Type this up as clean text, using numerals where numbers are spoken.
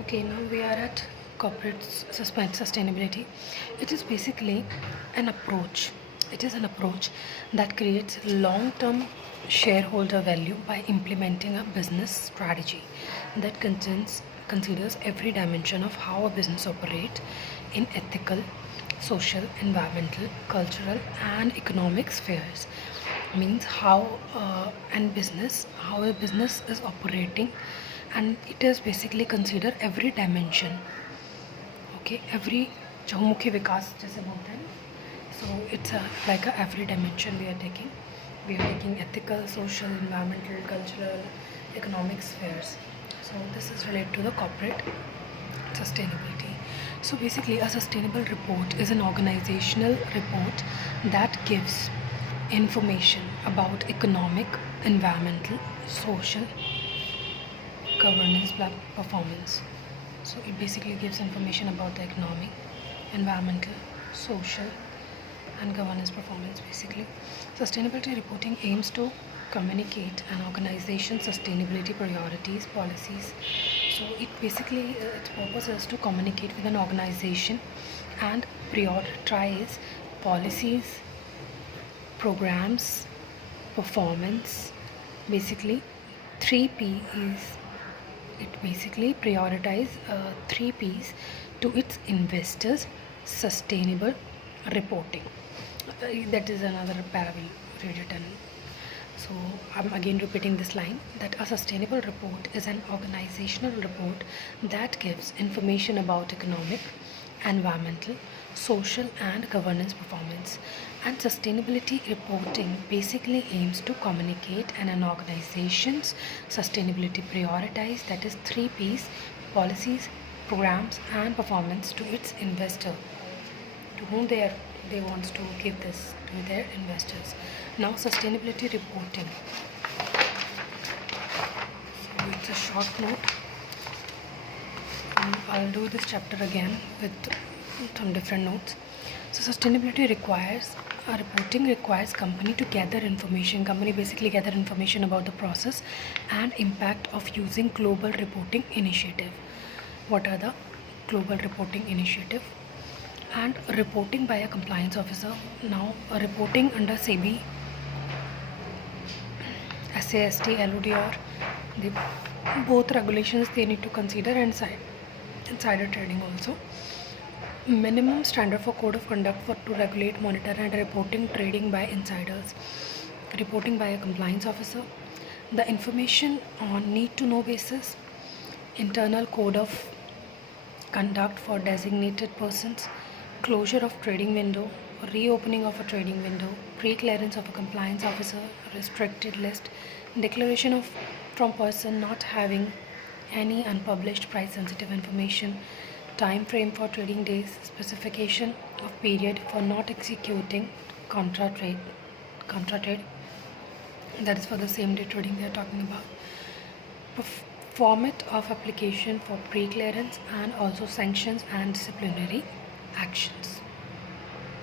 Okay, now we are at corporate sustainability. It is basically an approach. It is an approach that creates long-term shareholder value by implementing a business strategy that considers every dimension of how a business operates in ethical, social, environmental, cultural, and economic spheres. Means how a business is operating, and it is basically consider every dimension. Okay, every चहुमुखी विकास जैसे बोलते हैं. So it's like a every dimension we are taking. We are taking ethical, social, environmental, cultural, economic spheres. So this is related to the corporate sustainability. So basically, a sustainable report is an organizational report that gives information about economic, environmental, social, governance, performance. So it basically gives information about the economic, environmental, social, and governance performance. Basically, sustainability reporting aims to communicate an organization's sustainability priorities, policies. So it basically its purpose is to communicate with an organization and prioritize policies, programs, performance. Basically, 3P is it basically prioritize 3Ps to its investors. Sustainable reporting. That is another parable rewritten. So I'm again repeating this line, that a sustainable report is an organizational report that gives information about economic, environmental, social, and governance performance. And sustainability reporting basically aims to communicate an organization's sustainability priorities, that is 3Ps, policies, programs, and performance to its investor, to whom they want to give this to their investors. Now, sustainability reporting. So it's a short note. I'll do this chapter again with some different notes. So sustainability reporting requires company to gather information. Company basically gather information about the process and impact of using global reporting initiative. What are the global reporting initiative? And reporting by a compliance officer. Now, reporting under SEBI, SAST, LODR, both regulations they need to consider, and insider trading also. Minimum standard for code of conduct to regulate, monitor, and reporting trading by insiders. Reporting by a compliance officer. The information on need-to-know basis. Internal code of conduct for designated persons. Closure of trading window, reopening of a trading window, pre-clearance of a compliance officer, restricted list, declaration of from person not having any unpublished price-sensitive information, time frame for trading days, specification of period for not executing contra trade. That is for the same day trading they are talking about. Format of application for pre-clearance, and also sanctions and disciplinary actions.